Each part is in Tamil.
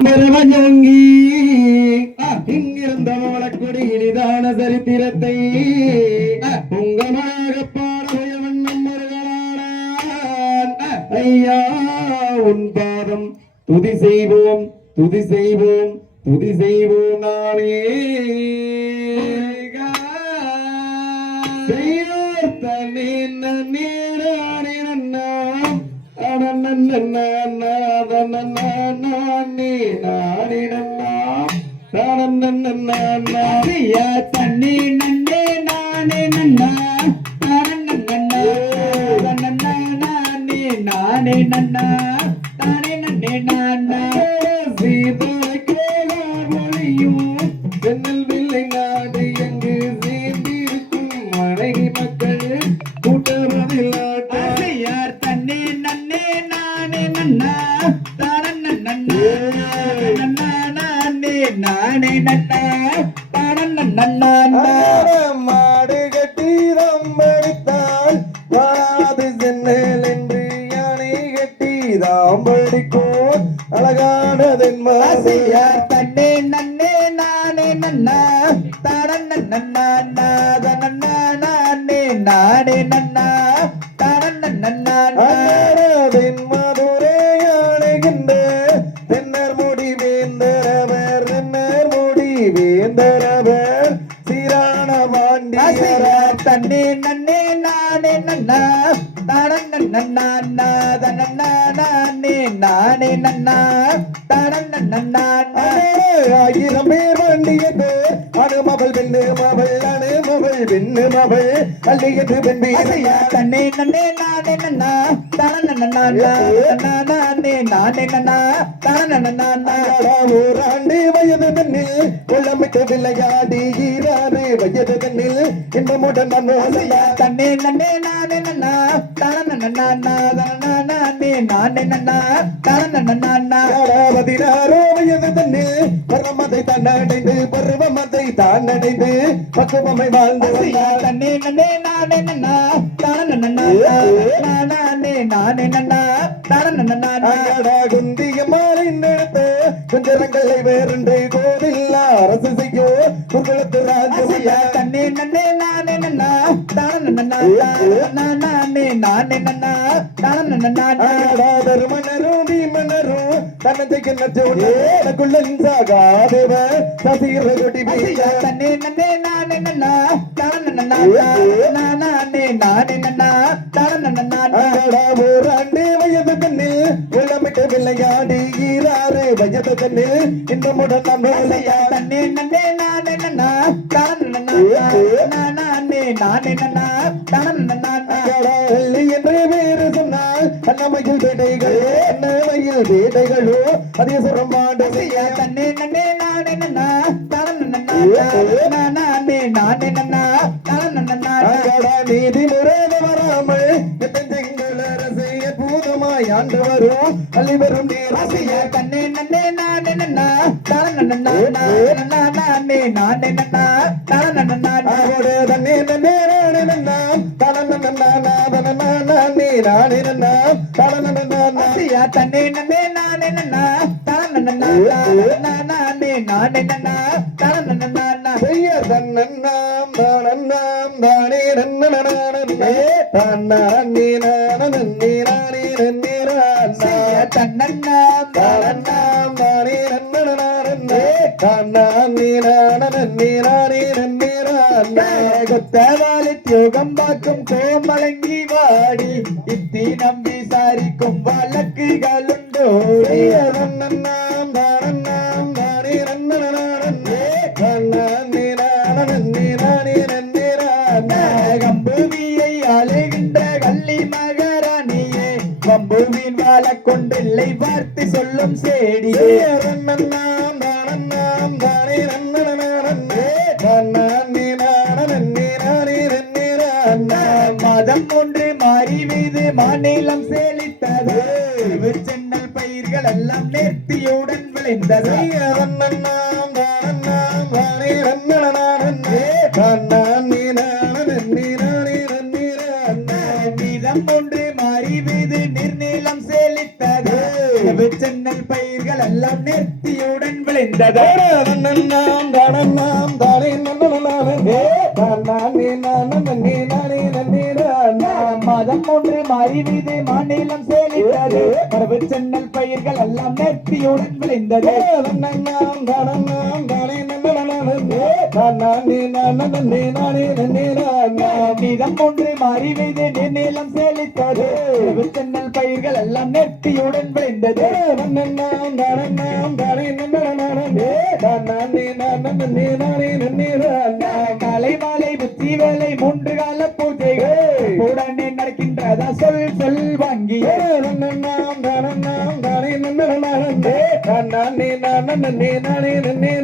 மரவஞ்சங்கி இங்கிருந்த மலக்குடி இனிதான சரித்திரத்தை பொங்கமாக பாடைய வண்ணம் ஐயா உன் பாதம் துதி செய்வோம் துதி செய்வோம் துதி செய்வோம் நாளே செய்யோர் தனி நேரானே நன்னா தண்ணி நன்னே நானே நன்னா நன்னா நானே நானே நன்னா தானே நன்னே நானா யார் நானே நானே நன்னா நன்னா மாடு கட்டி ரம்படித்தான் வாராது சென்னல் என்று யானை கட்டி தாம்படிக்கும் அழகானதென் யார் தன்னே நன்னே நானே நன்னா தானே நன்னா நாதன நானே நானே நன்னா தன்னே நன்னே நானே நன்னா தானே நன்னா நாதன நானே நானே நன்னா தானே நன்னா ஆயிரம் பேர் வண்டியது அணுமகள் பெண்ணு மகள் அணுமகள் பெண்ணு மகள் அள்ளியது பெண் அசையா தன்னே நன்னே நானே நன்னா தானே நானே நானே நன்னா தானே ஓராண்டு வயது தன்னில் உள்ளமிட்டு விளையாடி ஈராறு வயது தன்னில் இன்பமுடன் நான் தன்னே நன்னே நானே நன்னா தானே நானே நானே நன்னா தானே பதினாறோ வயது தன்னில் பருவமதை தான் அடைந்து பருவமதை தான் அடைந்து பக்குவமை வாழ்ந்து தன்னே நன்னே நானே நன்னா தானே நன்னா நானே நானே நன்னா தானே நன்னா குந்திய மாறினெடுத்து குஞ்சரங்களை வேறுண்டு கோதில்ல அரசு செய்யோ குருகுலத்து அசையா ராஜ தன்னே நன்னே நானே நன்னா தானே நன்னா நானே நானே நன்னா தானே நன்னா அங்கடாதரு பீமன்னரும் தன்னத்தைக்கு நச்சுள்ளன் சாகாதேவ சசீர கொடி தன்னே நன்னே நானே நன்னா தானே நன்னா நானே நானே நன்னா நன்னா அங்கடா ஓராண்டு வயது தன்னில் உள்ளமிட்டு விளையாடி ஈராறு வயது தன்னில் இன்னமுடன் நான் அசையா தன்னே நன்னே நானே நன்னா தானே நானே நானே நன்னா தானே என்று வேறு சொன்னால் அன்னமையில் வேட்டைகள் அன்னமையில் வேட்டைகளோ அதே சுரம் அசையா தன்னே நன்னே நானே தானே நானே நானே நன்னா. ஆண்டு வரும் அள்ளி வரும் நீர் அசையா தன்னே நன்னே நானே நன்னா நானே நானே நன்னா தானே நன்னா அவட தன்னே நன்னே நானே நன்னாம் தனன நன்னா நாதன நானா நீ நானே நன்னாம் தனன நன்னா அசையா தன்னே நன்னே நானே நன்னா தானே நன்னா நானே நானே நன்னா தானே நன்னா செய்ய தன்னன்னாம் தானன்னாம் தானே நன்னனே தன்னானே நானே நானே நன்னே செய்ய தானன்னாம் தானே நன்னனே தன்னானே நானே பார்க்கும் கோமலங்கி வாடி இத்தி நம்பி சாரிக்கும் வழக்குகளுண்டோ செய்ய கம்புவின் வாழ கொண்டில்லை வார்த்தை சொல்லும் சேடியே. நன்னாம் தானன்னாம் தானே மதம் ஒன்று மாறி மீது மாநிலம் செழித்தது சென்னல் பயிர்கள் எல்லாம் நேர்த்தியுடன் விளைந்தது. பயிர்கள் எல்லாம் நேர்த்தியுடன் விளைந்தது. நன்னன்னாம் தானன்னாம் தானே நன்னனானே தானே மாதம் ஒன்று மாறி வீது மாநிலம் சேலித்தது பரவு சென்னல் பயிர்கள் எல்லாம் நேர்த்தியுடன் விளைந்தது. தானே நானே நானே நன்னே நானா மீதம் ஒன்று மாறி வீது நீர்நிலம் சேலித்தது பரவு பயிர்கள் எல்லாம் நேர்த்தியுடன் விளைந்தது. நன்னன்னாம் தானே மாலை புத்தி வேலை மூன்று கால பூஜைகள். உடனே நடக்கின்றதா சொல் சொல் நன்னன்னாம்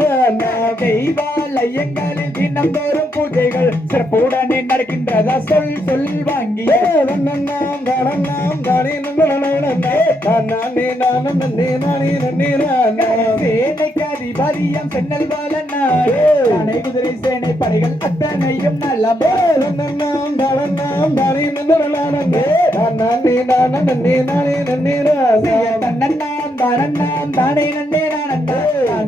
தானன்னாம் தெய்வாலயங்களில் தினந்தோறும் பூஜைகள் சிறப்புடனே நடக்கின்றதா சொல் சொல் வாங்கி அதிபதியம் சென்னல் பாலனாடு குதிரை சேனை படைகள் அத்தனையும் நலம் நன்னன்னாம் நல்லே நான் நீ நான் நீ நானே நன்னே நானா தன்னன்னாம் தானே நன்னே நானந்தா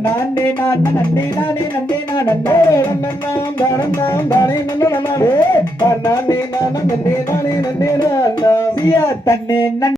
நானே நான் நன்னே நானே நன்னே நானந்தா நன்னன்னாம் தானன்னாம் தானே நன்னனானே தானே நானே நானே நன்னே நானா சியா தன்னே நன்